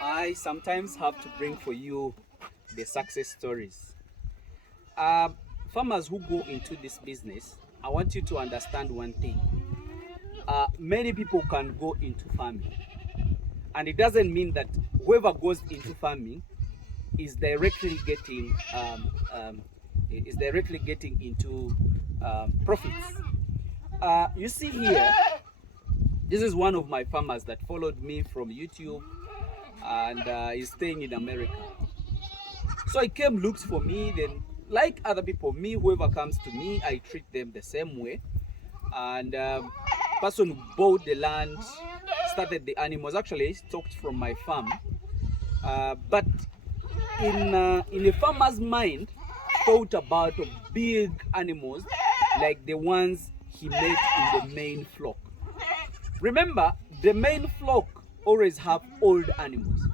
I sometimes have to bring for you the success stories. Farmers who go into this business, I want you to understand one thing. Many people can go into farming, and it doesn't mean that whoever goes into farming is directly getting into profits. You see here, this is one of my farmers that followed me from YouTube and is staying in America. So he came, looked for me, then like other people, me, whoever comes to me, I treat them the same way. And person who bought the land, started the animals, actually stocked from my farm. But in a farmer's mind, thought about big animals like the ones he met in the main flock. Remember, the main flock always have old animals.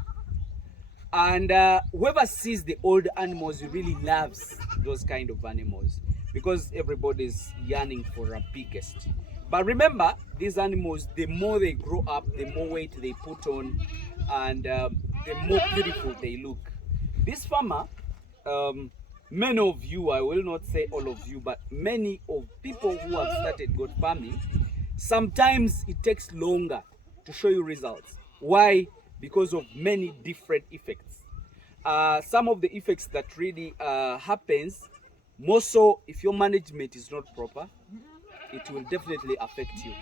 And whoever sees the old animals really loves those kind of animals because everybody's yearning for a biggest. But remember, these animals, the more they grow up, the more weight they put on, and the more beautiful they look. This farmer, many of you, I will not say all of you, but many of people who have started goat farming, sometimes it takes longer to show you results. Why? Because of many different effects. Some of the effects that really happens, more so if your management is not proper, it will definitely affect you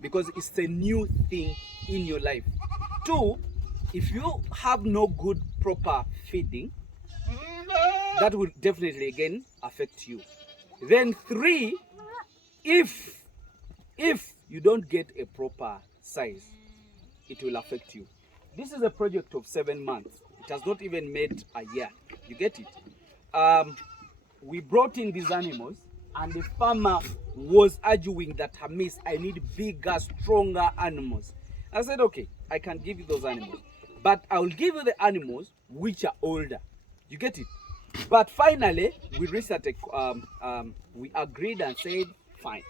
because it's a new thing in your life. Two, if you have no good proper feeding, that will definitely again affect you. Then three, if you don't get a proper size, it will affect you. This is a project of 7 months. It has not even made a year. You get it? We brought in these animals, and the farmer was arguing that, Hamiisi, I need bigger, stronger animals. I said, okay, I can give you those animals, but I will give you the animals which are older. You get it? But finally, we reached at we agreed and said, fine,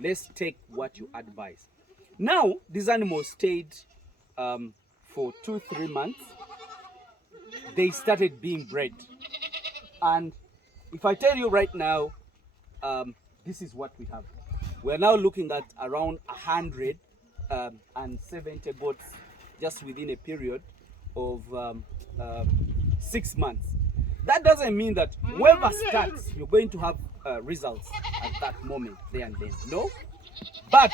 let's take what you advise. Now, these animals stayed for 2-3 months. They started being bred. And if I tell you right now, this is what we have. We're now looking at around 170 goats just within a period of 6 months. That doesn't mean that whoever starts, you're going to have results at that moment, there and then. No. But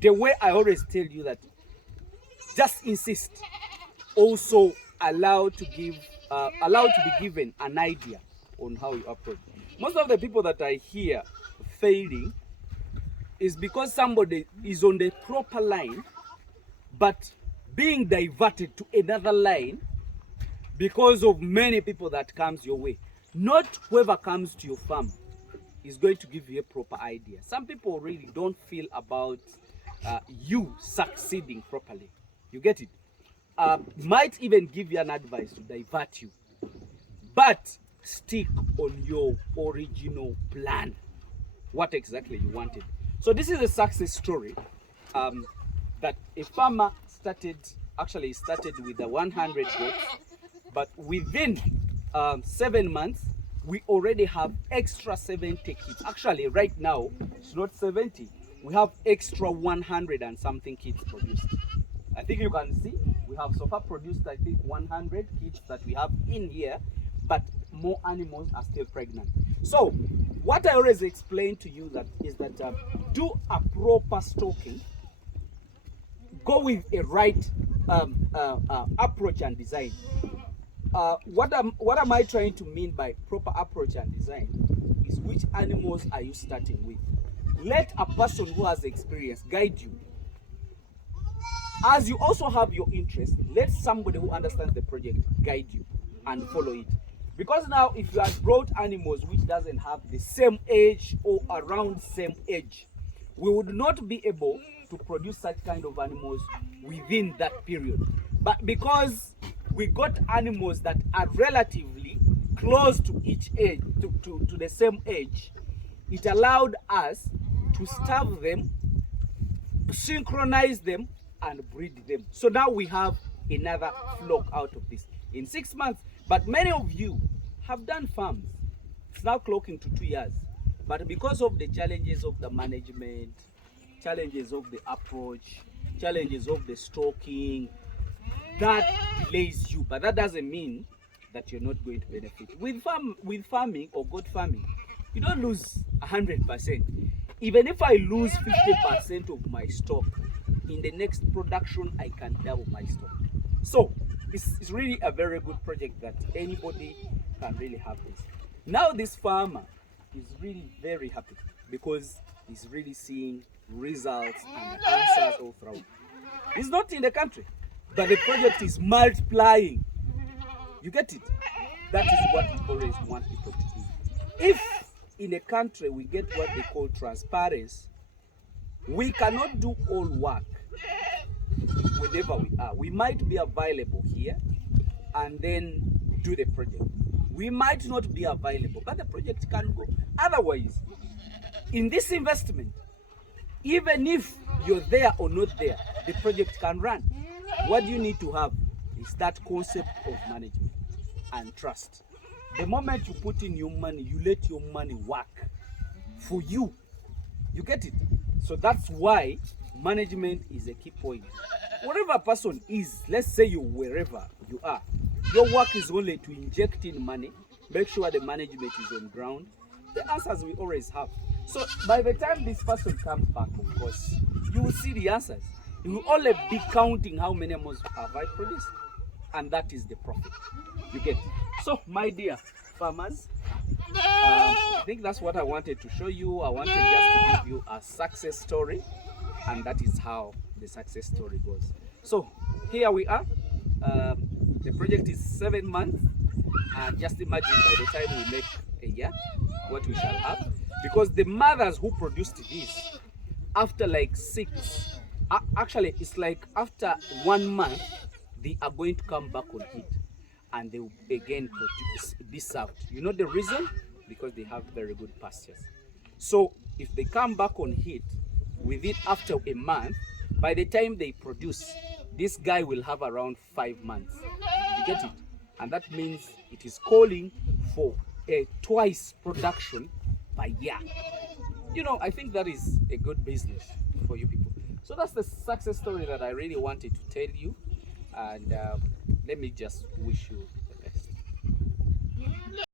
the way I always tell you that, just insist. Also allow to be given an idea on how you approach. Most of the people that I hear failing is because somebody is on the proper line, but being diverted to another line because of many people that comes your way. Not whoever comes to your farm is going to give you a proper idea. Some people really don't feel about you succeeding properly. You get it? Might even give you an advice to divert you, but stick on your original plan, what exactly you wanted. So this is a success story that a farmer started with the 100 goats, but within 7 months we already have extra 70 kids. Actually right now it's not 70, we have extra 100 and something kids produced. I think you can see we have so far produced, I think, 100 kids that we have in here, but more animals are still pregnant. So what I always explain to you is that do a proper stocking, go with a right approach and design. What am I trying to mean by proper approach and design is which animals are you starting with. Let a person who has experience guide you. As you also have your interest, let somebody who understands the project guide you and follow it. Because now if you have brought animals which doesn't have the same age or around same age, we would not be able to produce such kind of animals within that period. But because we got animals that are relatively close to each age, to the same age, it allowed us to starve them, synchronize them, and breed them. So now we have another flock out of this in 6 months. But many of you have done farms. It's now clocking to 2 years. But because of the challenges of the management, challenges of the approach, challenges of the stocking, that delays you. But that doesn't mean that you're not going to benefit. With farming or goat farming, you don't lose 100%. Even if I lose 50% of my stock, in the next production I can double my stock. So it's really a very good project that anybody can really have this. Now this farmer is really very happy because he's really seeing results and answers all throughout. He's not in the country, but the project is multiplying. You get it? That is what we always want people to do. If in a country we get what they call transparency, we cannot do all work wherever we are. We might be available here and then do the project. We might not be available, but the project can go. Otherwise, in this investment, even if you're there or not there, the project can run. What you need to have is that concept of management and trust. The moment you put in your money, you let your money work for you. You get it? So that's why management is a key point. Wherever a person is, let's say you wherever you are, your work is only to inject in money, make sure the management is on ground. The answers we always have. So by the time this person comes back, of course, you will see the answers. You will only be counting how many more have I produced, and that is the profit. You get it? So my dear farmers, I think that's what I wanted to show you. I wanted just to give you a success story, and that is how the success story goes. So here we are. The project is 7 months, and just imagine by the time we make a year what we shall have, because the mothers who produced this, after like 6, actually it's like after 1 month, they are going to come back on heat and they will again produce this out. You know the reason? Because they have very good pastures. So if they come back on heat with it after a month, by the time they produce, this guy will have around 5 months. You get it? And that means it is calling for a twice production per year. You know, I think that is a good business for you people. So that's the success story that I really wanted to tell you. And let me just wish you